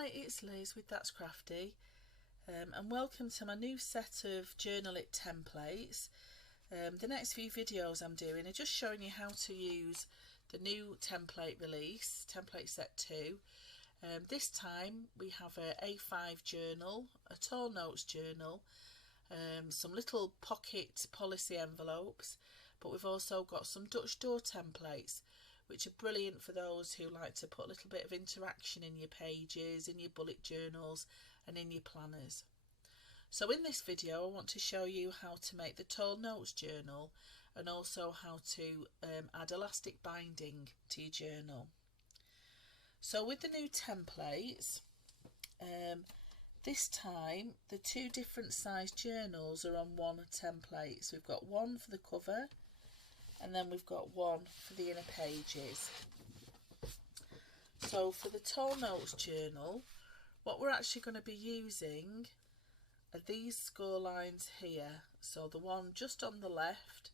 Hi, it's Liz with That's Crafty, and welcome to my new set of Journal It templates. The next few videos I'm doing are just showing you how to use the new template release, template set 2. This time we have an A5 journal, a tall notes journal, some little pocket policy envelopes, but we've also got some Dutch door templates, which are brilliant for those who like to put a little bit of interaction in your pages, in your bullet journals and in your planners. So in this video I want to show you how to make the tall notes journal and also how to add elastic binding to your journal. So with the new templates, this time the two different size journals are on one template. So we've got one for the cover and then we've got one for the inner pages. So for the tall notes journal, what we're actually going to be using are these score lines here. So the one just on the left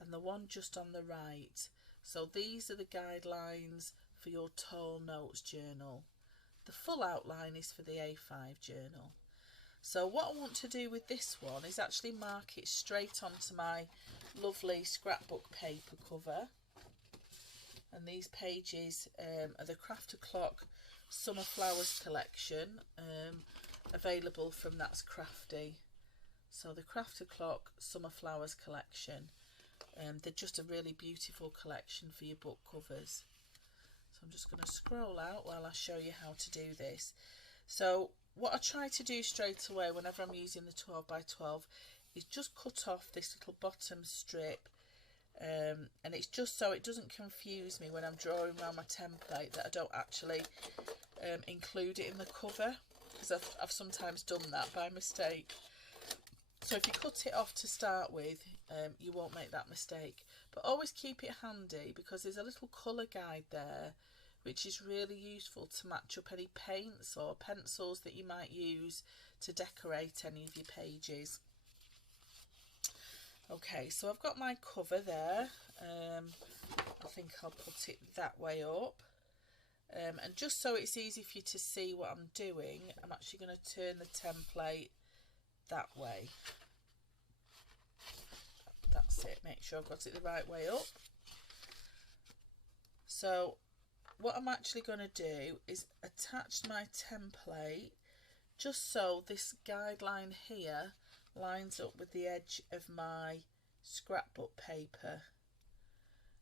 and the one just on the right. So these are the guidelines for your tall notes journal. The full outline is for the A5 journal. So what I want to do with this one is actually mark it straight onto my lovely scrapbook paper cover. And these pages are the Crafty Summer Flowers collection, available from That's Crafty. So the Crafty Summer Flowers collection, they're just a really beautiful collection for your book covers. So I'm just going to scroll out while I show you how to do this. So what I try to do straight away whenever I'm using the 12 by 12 is just cut off this little bottom strip, and it's just so it doesn't confuse me when I'm drawing around my template that I don't actually include it in the cover, because I've sometimes done that by mistake. So if you cut it off to start with, you won't make that mistake, but always keep it handy because there's a little colour guide there which is really useful to match up any paints or pencils that you might use to decorate any of your pages. Okay, so I've got my cover there. I think I'll put it that way up. And just so it's easy for you to see what I'm doing, I'm actually going to turn the template that way. That's it, make sure I've got it the right way up. So what I'm actually going to do is attach my template just so this guideline here lines up with the edge of my scrapbook paper,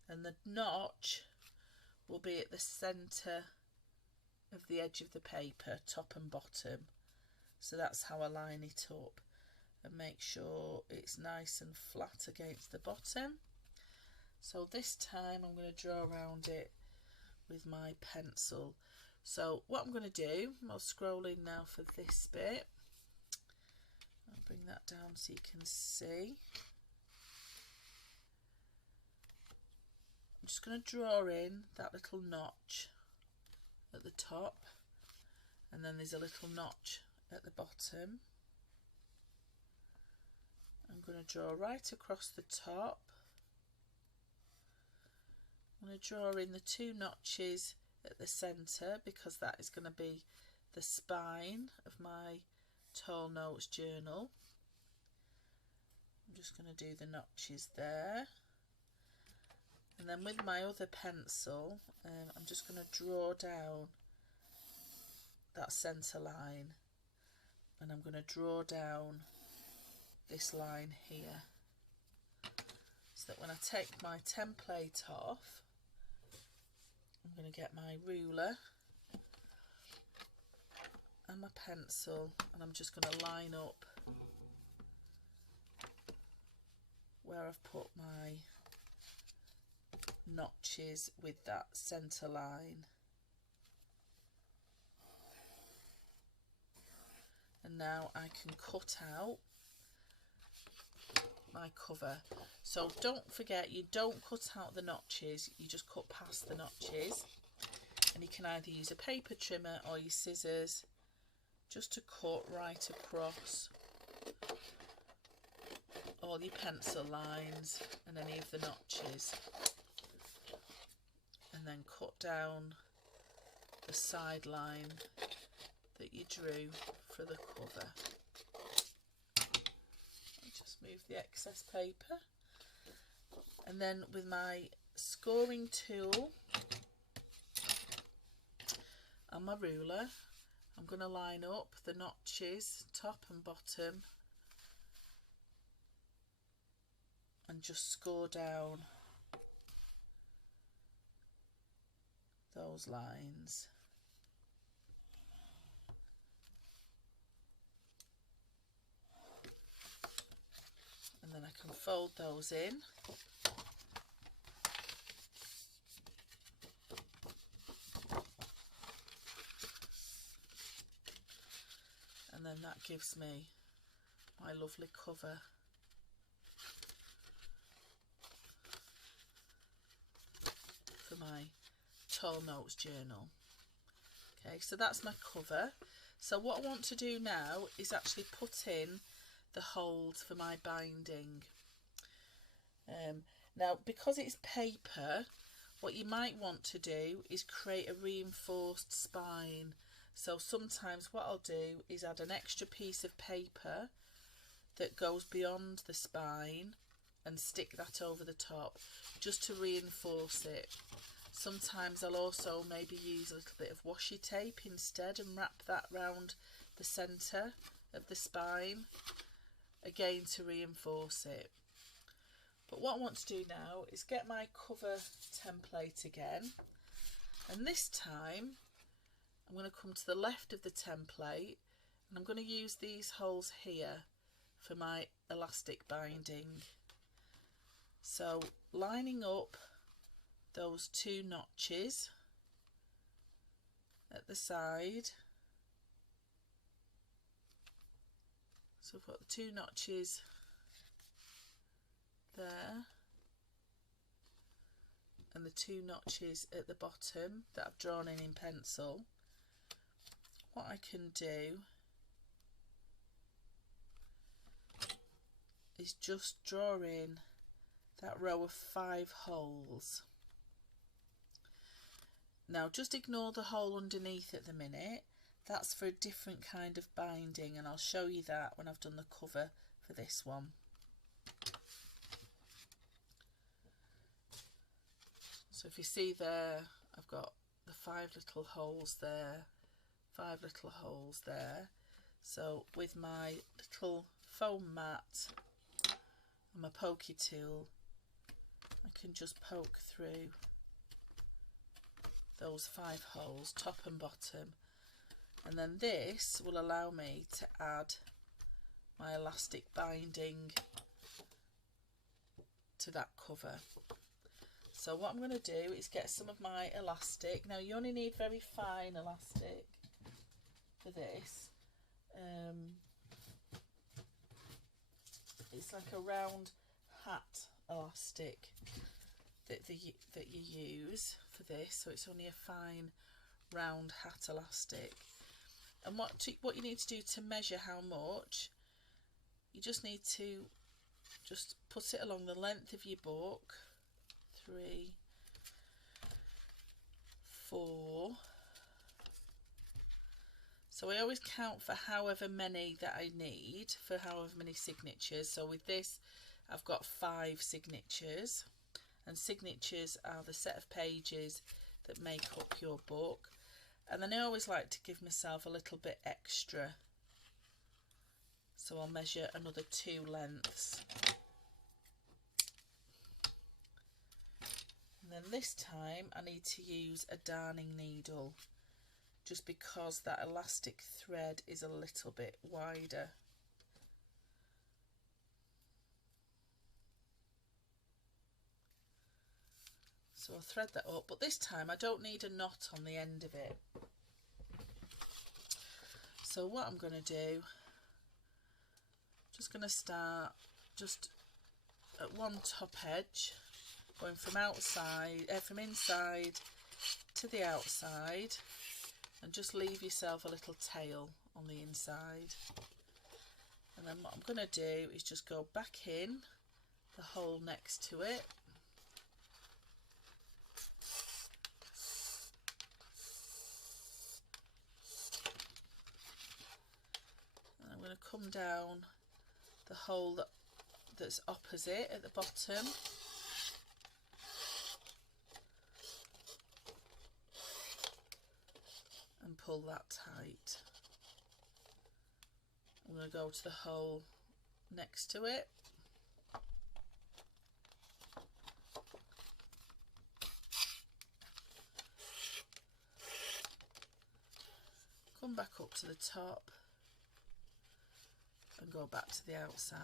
and the notch will be at the centre of the edge of the paper, top and bottom. So that's how I line it up and make sure it's nice and flat against the bottom. So this time I'm going to draw around it with my pencil. So what I'm going to do, I'll scroll in now for this bit. I'll bring that down so you can see. I'm just going to draw in that little notch at the top, and then there's a little notch at the bottom. I'm going to draw right across the top. I'm going to draw in the two notches at the centre because that is going to be the spine of my tall notes journal. I'm just going to do the notches there, and then with my other pencil I'm just going to draw down that centre line, and I'm going to draw down this line here, so that when I take my template off, I'm going to get my ruler and my pencil, and I'm just going to line up where I've put my notches with that centre line. And now I can cut out my cover. So don't forget, you don't cut out the notches, you just cut past the notches, and you can either use a paper trimmer or your scissors just to cut right across all your pencil lines and any of the notches, and then cut down the side line that you drew for the cover. I'll just move the excess paper, and then with my scoring tool and my ruler, I'm going to line up the notches top and bottom and just score down those lines. And then I can fold those in. And then that gives me my lovely cover for my Tall Notes journal. Okay, so that's my cover. So what I want to do now is actually put in the holes for my binding. Now, because it's paper, what you might want to do is create a reinforced spine. So sometimes what I'll do is add an extra piece of paper that goes beyond the spine and stick that over the top just to reinforce it. Sometimes I'll also maybe use a little bit of washi tape instead and wrap that round the centre of the spine, again to reinforce it. But what I want to do now is get my cover template again, and this time I'm going to come to the left of the template and I'm going to use these holes here for my elastic binding. So lining up those two notches at the side. So I've got the two notches there and the two notches at the bottom that I've drawn in pencil. What I can do is just draw in that row of 5 holes. Now just ignore the hole underneath at the minute. That's for a different kind of binding, and I'll show you that when I've done the cover for this one. So if you see there, I've got the 5 little holes there, 5 little holes there. So with my little foam mat and my pokey tool, I can just poke through those 5 holes, top and bottom, and then this will allow me to add my elastic binding to that cover. So what I'm going to do is get some of my elastic. Now you only need very fine elastic for this. It's like a round hat elastic that you use for this, so it's only a fine round hat elastic. And what you need to do to measure how much, you just need to just put it along the length of your book. 3, 4. So I always count for however many that I need for however many signatures. So with this I've got 5 signatures, and signatures are the set of pages that make up your book. And then I always like to give myself a little bit extra, so I'll measure another 2 lengths. And then this time I need to use a darning needle, just because that elastic thread is a little bit wider. So I'll thread that up, but this time I don't need a knot on the end of it. So what I'm going to do, just going to start just at one top edge, going from inside to the outside, and just leave yourself a little tail on the inside. And then what I'm going to do is just go back in the hole next to it, come down the hole that's opposite at the bottom, and pull that tight. I'm going to go to the hole next to it, come back up to the top and go back to the outside.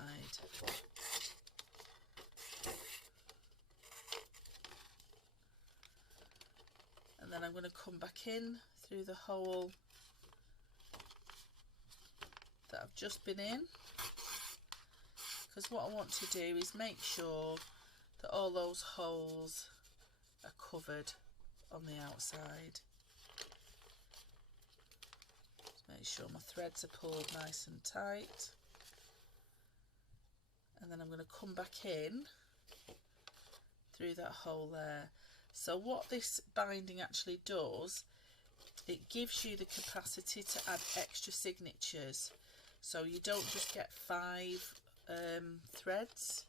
And then I'm going to come back in through the hole that I've just been in, because what I want to do is make sure that all those holes are covered on the outside. Just make sure my threads are pulled nice and tight, and then I'm going to come back in through that hole there. So what this binding actually does, it gives you the capacity to add extra signatures. So you don't just get 5 threads,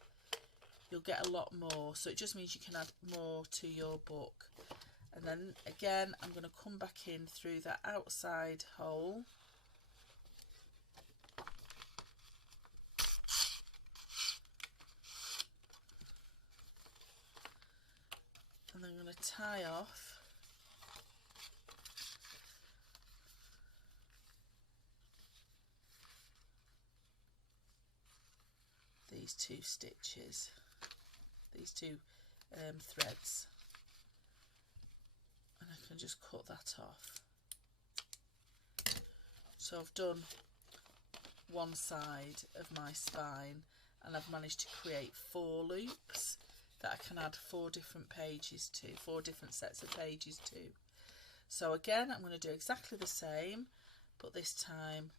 you'll get a lot more. So it just means you can add more to your book. And then again, I'm going to come back in through that outside hole. And I'm going to tie off these 2 stitches, these 2 threads, and I can just cut that off. So I've done one side of my spine, and I've managed to create 4 loops that I can add 4 different pages to, 4 different sets of pages to. So again, I'm going to do exactly the same, but this time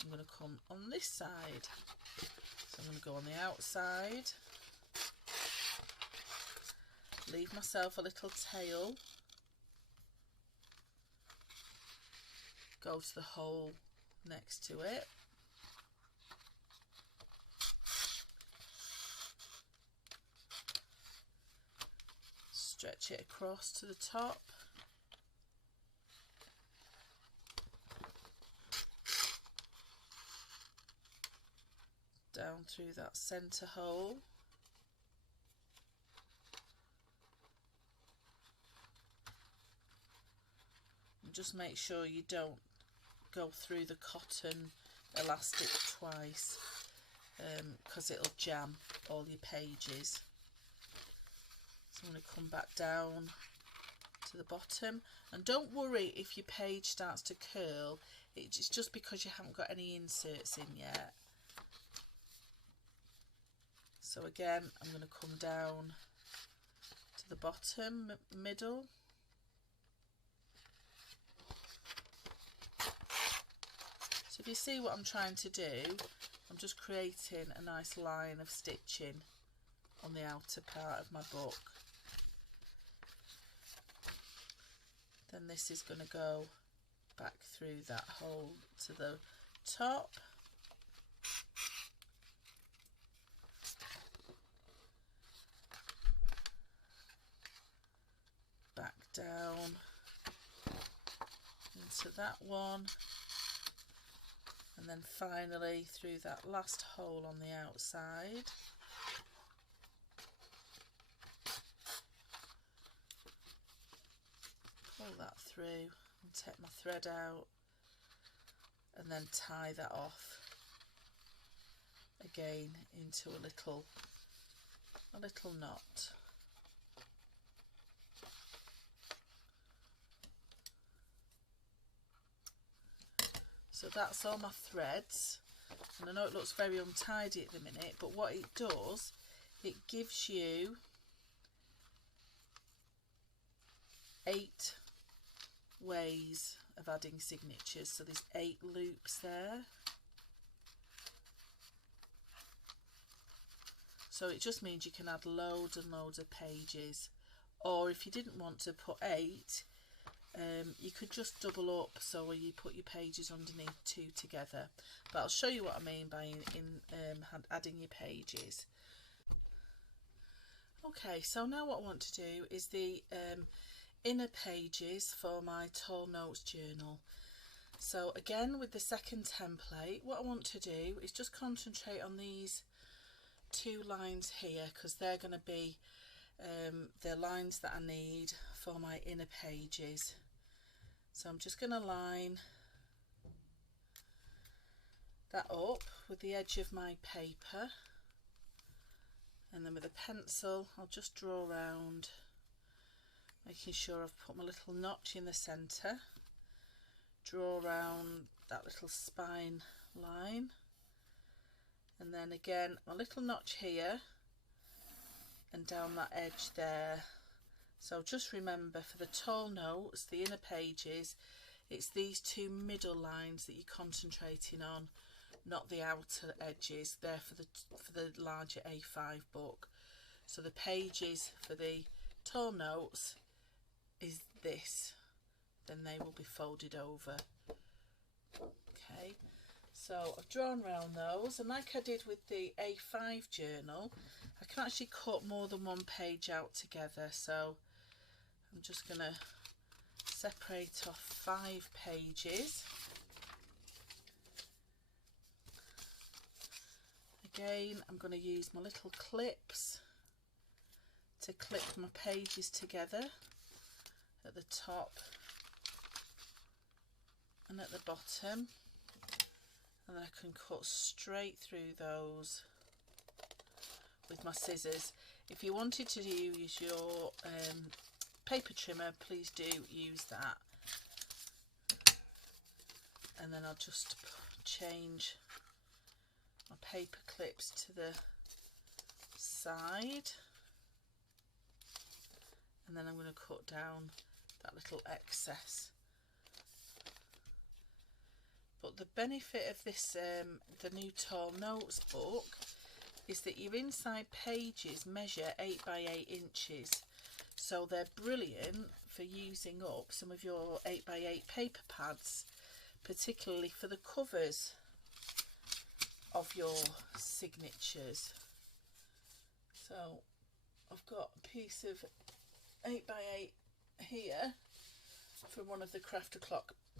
I'm going to come on this side. So I'm going to go on the outside, leave myself a little tail, go to the hole next to it, stretch it across to the top, down through that centre hole, and just make sure you don't go through the cotton elastic twice, because it'll jam all your pages. So I'm going to come back down to the bottom, and don't worry if your page starts to curl, it's just because you haven't got any inserts in yet. So again, I'm going to come down to the bottom, middle, so if you see what I'm trying to do, I'm just creating a nice line of stitching on the outer part of my book. Then this is going to go back through that hole to the top, back down into that one, and then finally through that last hole on the outside. Pull that through and take my thread out, and then tie that off again into a little knot. So that's all my threads, and I know it looks very untidy at the minute, but what it does, it gives you 8 ways of adding signatures. So there's 8 loops there. So it just means you can add loads and loads of pages, or if you didn't want to put 8, You could just double up, so you put your pages underneath two together, but I'll show you what I mean by adding your pages. Okay, so now what I want to do is the inner pages for my Tall Notes journal. So again, with the second template, what I want to do is just concentrate on these two lines here, because they're going to be the lines that I need for my inner pages. So I'm just going to line that up with the edge of my paper, and then with a pencil I'll just draw around, making sure I've put my little notch in the centre, draw around that little spine line, and then again a little notch here and down that edge there. So just remember, for the Tall Notes, the inner pages, it's these two middle lines that you're concentrating on, not the outer edges. They're for the larger A5 book. So the pages for the Tall Notes is this, then they will be folded over. Okay, so I've drawn around those, and like I did with the A5 journal, I can actually cut more than one page out together. So I'm just going to separate off 5 pages. Again, I'm going to use my little clips to clip my pages together at the top and at the bottom, and then I can cut straight through those with my scissors. If you wanted to use your paper trimmer, please do use that. And then I'll just change my paper clips to the side, and then I'm going to cut down that little excess. But the benefit of this, the new Tall Notes book, is that your inside pages measure 8 by 8 inches. So they're brilliant for using up some of your 8 by 8 paper pads, particularly for the covers of your signatures. So I've got a piece of 8 by 8 here from one of the Crafty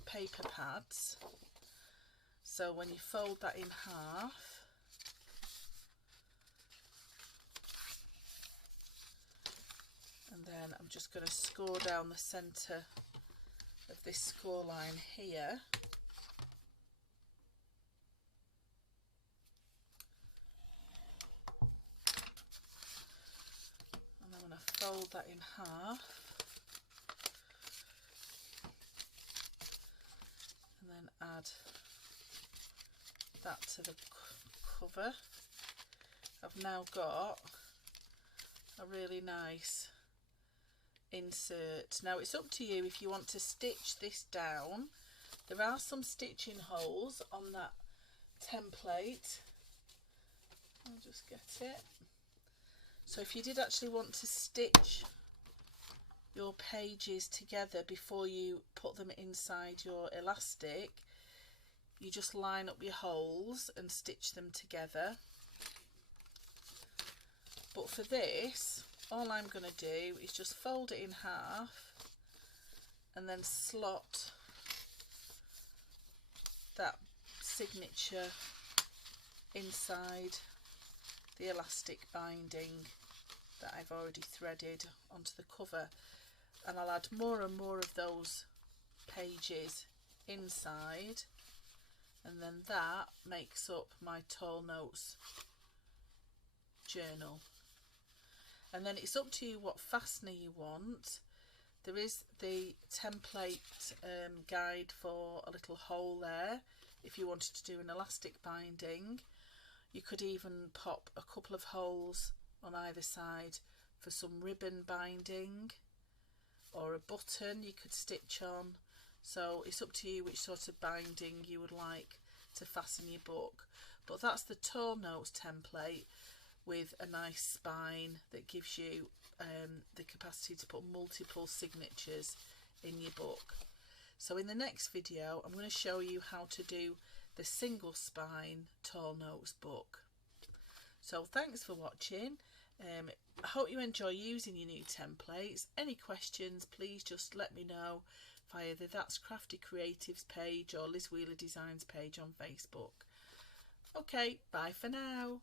paper pads. So when you fold that in half, and then I'm just going to score down the centre of this score line here, and I'm going to fold that in half, and then add that to the cover. I've now got a really nice insert. Now it's up to you if you want to stitch this down. There are some stitching holes on that template. I'll just get it. So if you did actually want to stitch your pages together before you put them inside your elastic, you just line up your holes and stitch them together. But for this, all I'm going to do is just fold it in half and then slot that signature inside the elastic binding that I've already threaded onto the cover, and I'll add more and more of those pages inside, and then that makes up my Tall Notes journal. And then it's up to you what fastener you want. There is the template guide for a little hole there if you wanted to do an elastic binding. You could even pop a couple of holes on either side for some ribbon binding, or a button you could stitch on. So it's up to you which sort of binding you would like to fasten your book. But that's the Tall Notes template with a nice spine that gives you the capacity to put multiple signatures in your book. So in the next video I'm going to show you how to do the single spine tall notes book. So thanks for watching. I hope you enjoy using your new templates. Any questions, please just let me know via the That's Crafty Creatives page or Liz Wheeler Designs page on Facebook. Okay, bye for now.